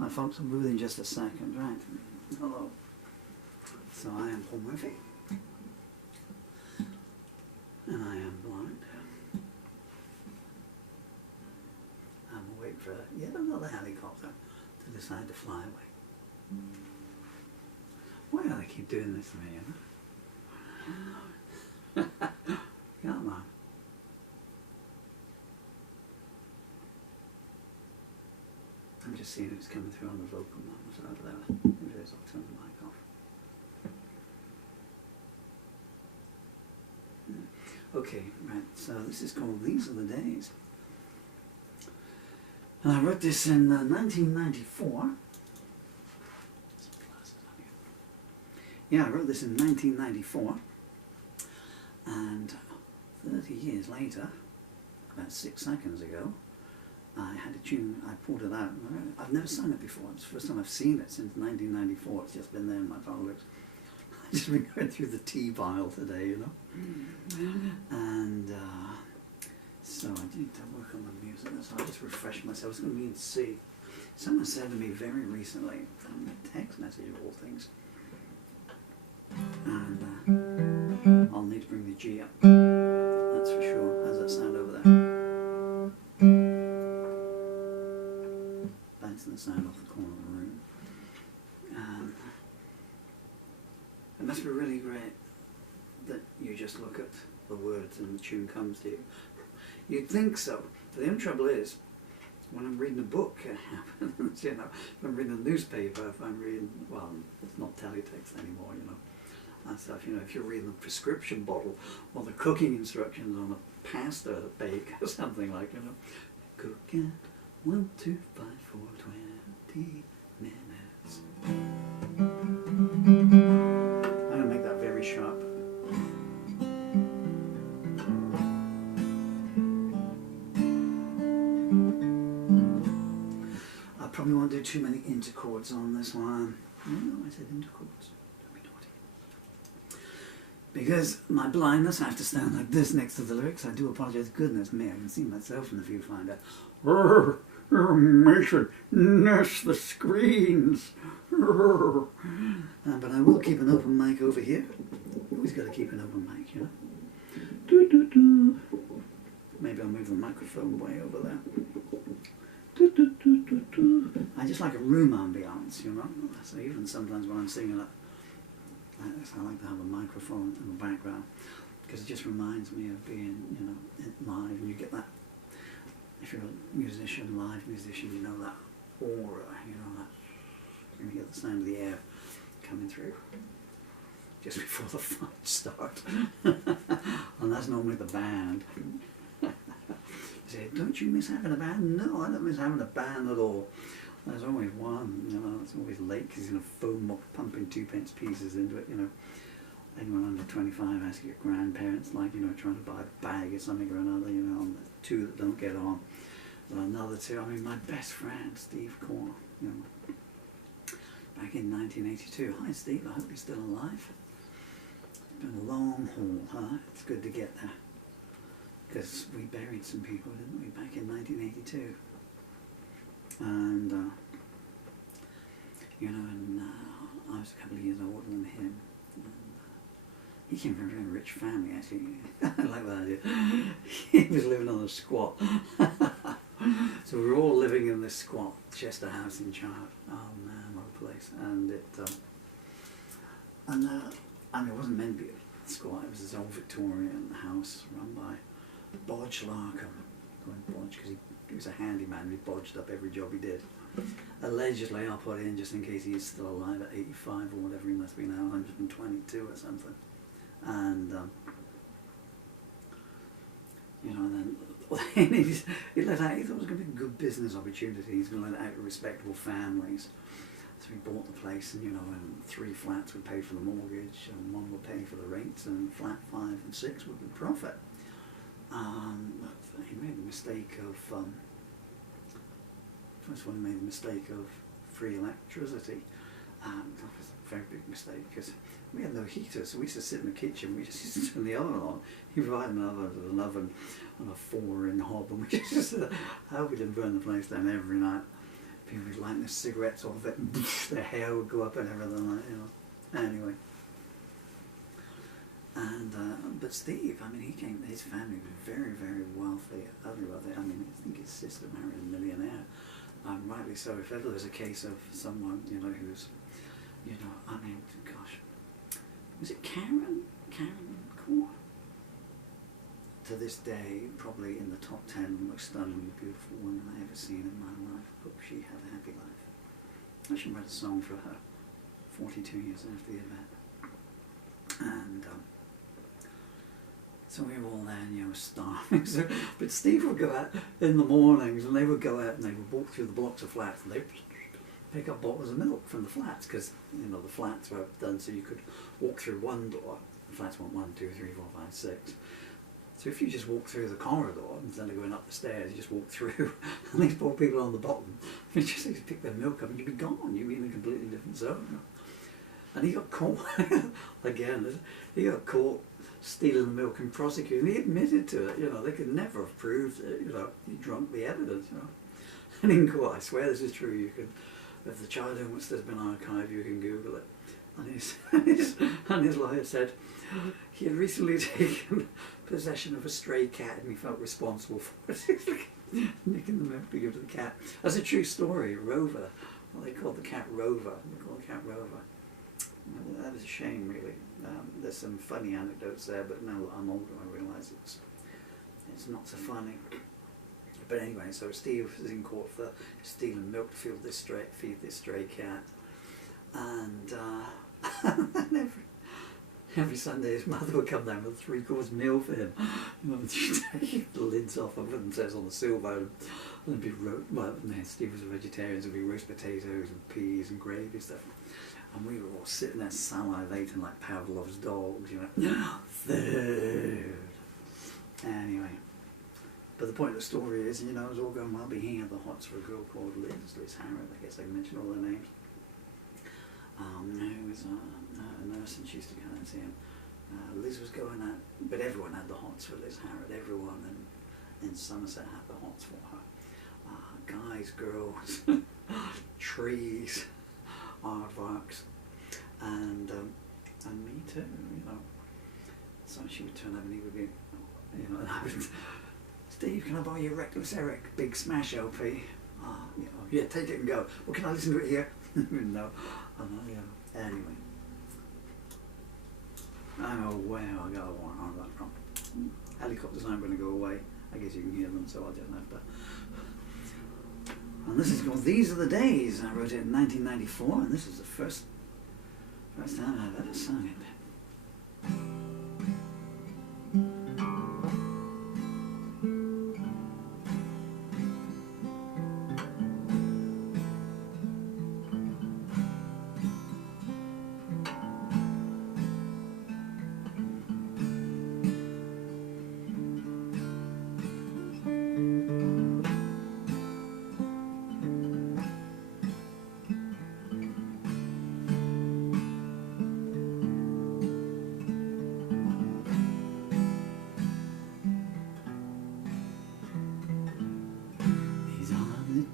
Hi folks, I'll be with you in just a second, right? Hello. So I am Paul Murphy, and I am blind. I'm waiting for yet another helicopter to decide to fly away. Why do they keep doing this to me, you know? Come on. I'm just seeing it's coming through on the vocal numbers over there. Maybe it is, I'll turn the mic off. Okay, right, so this is called These Are the Days. And I wrote this in 1994. Yeah, I wrote this in 1994. And 30 years later, about 6 seconds ago, I had a tune, I pulled it out. I've never sung it before. It's the first time I've seen it since 1994. It's just been there in my folders. I've just been going through the T file today, you know. And so I need to work on the music. So I'll just refresh myself. It's going to be in C. Someone said to me very recently, from a text message of all things, and I'll need to bring the G up. That's for sure. How's that sound over there? Bouncing the sound off the corner of the room. It must be really great that you just look at the words and the tune comes to you. You'd think so, but the only trouble is, when I'm reading a book, it happens, you know. If I'm reading a newspaper, if I'm reading, well, it's not teletext anymore, you know. That stuff, you know, if you're reading a prescription bottle or the cooking instructions on a pasta bake or something like, you know, cook at 1, 2, 5, 4, 20 minutes. I'm going to make that very sharp. I probably won't do too many interchords on this one. No, I said interchords. Don't be naughty. Because my blindness, I have to stand like this next to the lyrics. I do apologize. Goodness me, I can see myself in the viewfinder. Mason, nurse the screens. But I will keep an open mic over here. You always got to keep an open mic, you know. Doo -doo -doo. Maybe I'll move the microphone way over there. Doo -doo -doo -doo -doo. I just like a room ambiance, you know. So even sometimes when I'm singing it, I like to have a microphone in the background because it just reminds me of being, you know, live, and you get that. If you're a musician, live musician, you know that aura, you know that. You get the sound of the air coming through just before the fight starts. And that's normally the band. You say, don't you miss having a band? No, I don't miss having a band at all. There's always one, you know, it's always late because he's going to foam up pumping 2p pieces into it, you know. Anyone under 25 has your grandparents, like, you know, trying to buy a bag or something or another, you know, and the two that don't get on. And another two, I mean, my best friend, Steve Corner, you know, back in 1982. Hi, Steve, I hope you're still alive. It's been a long haul, huh? It's good to get there. Because we buried some people, didn't we, back in 1982. And, you know, and I was a couple of years older than him. He came from a very rich family, actually. I like that idea. He was living on a squat. So we were all living in this squat Chester house in Chart. Oh man, what a place. And it, I mean, it wasn't meant to be a squat. It was this old Victorian house run by Bodge Larkham. Going Bodge because he was a handyman. He bodged up every job he did. Allegedly, I'll put in just in case he's still alive at 85 or whatever. He must be now 122 or something. And you know, then he let out. He thought it was going to be a good business opportunity. He's going to let out respectable families. So he bought the place, and you know, and 3 flats would pay for the mortgage, and 1 would pay for the rent, and flat 5 and 6 would be profit. But he made the mistake of first one. He made the mistake of free electricity. That was a very big mistake because we had no heater, so we used to sit in the kitchen. We just used to turn the oven on. He provided an oven and a 4-in hob, and we just how we didn't burn the place down every night. People would light their cigarettes off it, and their hair would go up and everything, like, you know. Anyway. And, but Steve, I mean, his family was very, very wealthy, utterly wealthy. I mean, I think his sister married a millionaire. Rightly so. If ever there's a case of someone, you know, who's, you know, I mean, gosh, was it Karen Core? To this day, probably in the top 10 most stunning, beautiful women I ever seen in my life. Hope she had a happy life. I should write a song for her 42 years after the event. And so we were all there, and, you know, starving. So, but Steve would go out in the mornings, and they would go out and they would walk through the blocks of flats, and they'd pick up bottles of milk from the flats, because, you know, the flats were done so you could walk through one door. The flats went 1, 2, 3, 4, 5, 6. So if you just walk through the corridor instead of going up the stairs, you just walk through, and these poor people on the bottom, they just pick their milk up, and you'd be gone. You'd be in a completely different zone. And he got caught again. He got caught stealing the milk and prosecuted. And he admitted to it. You know, they could never have proved it. You know, he drunk the evidence. You know, and in court, I swear this is true. You can, if the child in which there's been archived, you can Google it. And his lawyer said he had recently taken possession of a stray cat, and he felt responsible for it. Nicking the milk to give to the cat. That's a true story. Rover. Well, they called the cat Rover. They called the cat Rover. Well, that is a shame, really. There's some funny anecdotes there, but now that I'm older, I realise it's not so funny. But anyway, so Steve is in court for stealing milk to feed this stray cat, and every Sunday his mother would come down with a 3-course meal for him. You know, she'd take the lids off of it and says on the silver, and there'd be Steve was a vegetarian, so there'd be roast potatoes and peas and gravy and stuff. And we were all sitting there salivating like Pavlov's dogs, you know. Third. Anyway. But the point of the story is, you know, it was all going well, but he had the hots for a girl called Liz Harrod. I guess I mentioned all their names. Who was a nurse, and she used to go and see him. Liz was going out, but everyone had the hots for Liz Harrod. Everyone in Somerset had the hots for her. Guys, girls, trees, aardvarks, and me too, you know. So she would turn up and he would be, you know, and I would, Steve, can I buy you Reckless Eric Big Smash LP? You know, yeah, take it and go. Well, can I listen to it here? No. Yeah. Anyway, I know where I got that from. Helicopters aren't going to go away. I guess you can hear them, so I don't have to. And this is called These Are the Days. I wrote it in 1994, and this is the first time I've ever sung it.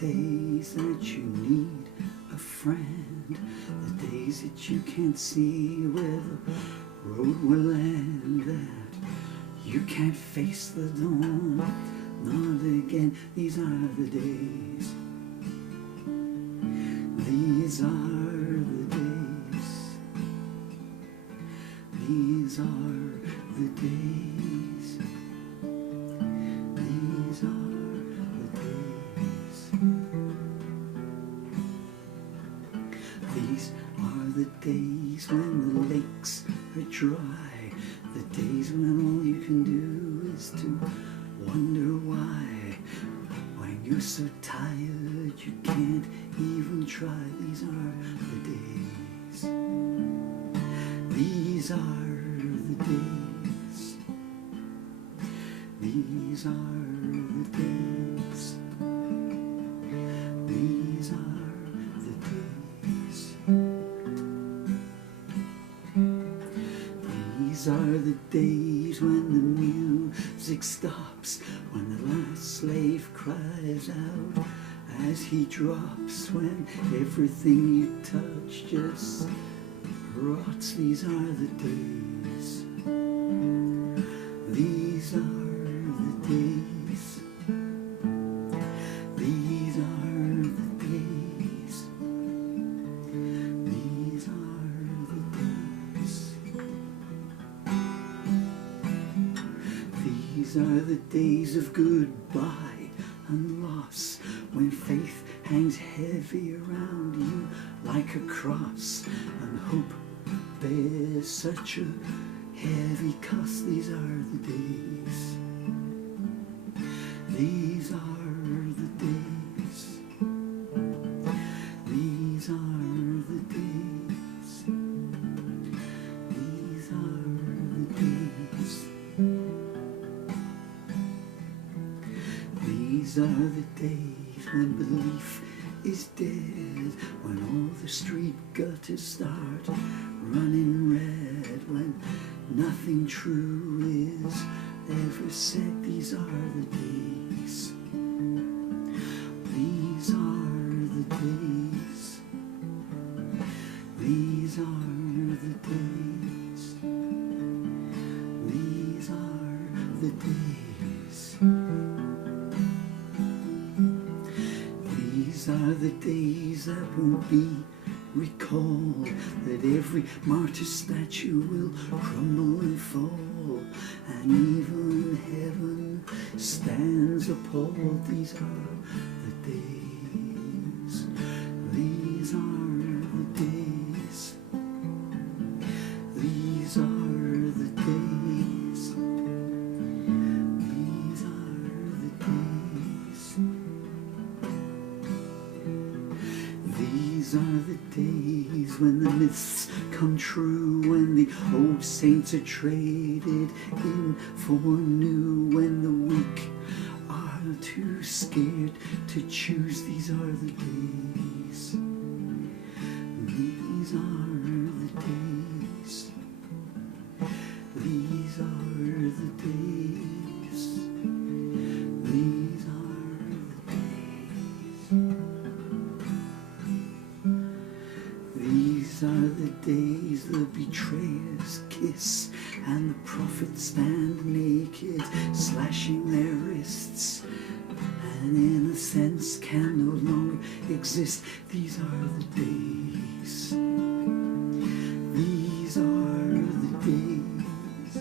Days that you need a friend, the days that you can't see where the road will end, that you can't face the dawn, not again. These are the days. These are the days. These are the days. These are the days. These are the days when the lakes are dry, the days when all you can do is to wonder why. When you're so tired you can't even try. These are the days. These are the days. These are the days. These are the days. These are the days when the music stops, when the last slave cries out as he drops, when everything you touch just rots. These are the days. These are the days. These are the days. These are the days. These are the days of goodbye and loss, when faith hangs heavy around you like a cross, and hope bears such a heavy cost. These are the days. These are the days. These are the days. These are the days. These are the days when belief is dead, when all the street gutters start running red, when nothing true is ever said. These are the days. These are the days. These are the days. These are the days. These are the days that won't be recalled, that every martyr statue will crumble and fall, and even heaven stands appalled. These are the days. These are the days. These are the days. These are the days. These are the days when the myths come true, when the old saints are traded in for new, when the weak are too scared to choose. These are the days. These are the days. These are the days. These are the days. These are the days the betrayers kiss, and the prophets stand naked, slashing their wrists, and in a sense can no longer exist. These are the days. These are the days.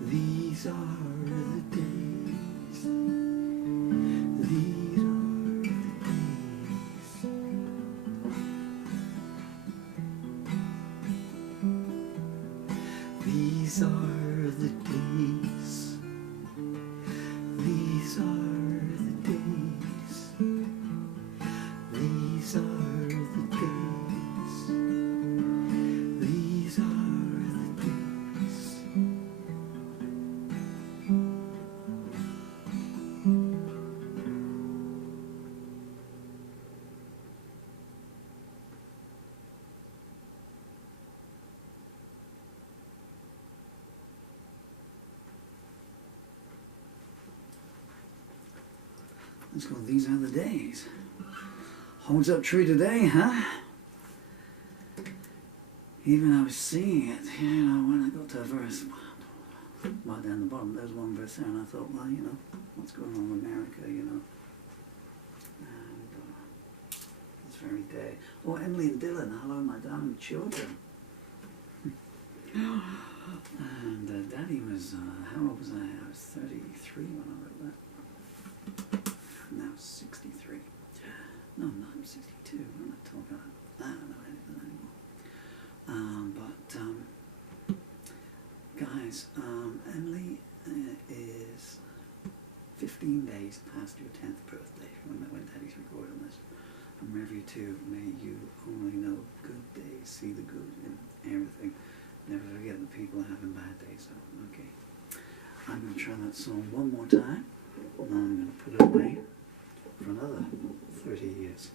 These are the days. These are the days. These are the days. These are the days. These are the days. These are the days. Let's go, these are the days. Holds up true today, huh? Even I was seeing it, you know, when I got to a verse, right down the bottom, there's one verse there, and I thought, well, you know, what's going on in America, you know? And this very day. Oh, Emily and Dylan, hello, my darling children. And Daddy was, how old was I? I was 33 when I wrote that. Now 63. No, I'm not. I'm 62. I'm not talking about. I don't know anything anymore. Guys, Emily is 15 days past your 10th birthday when Daddy's recording this. And wherever you two, may you only know good days, see the good in everything. Never forget the people having bad days. So, okay. I'm going to try that song one more time. And I'm going to put it away for another 30 years.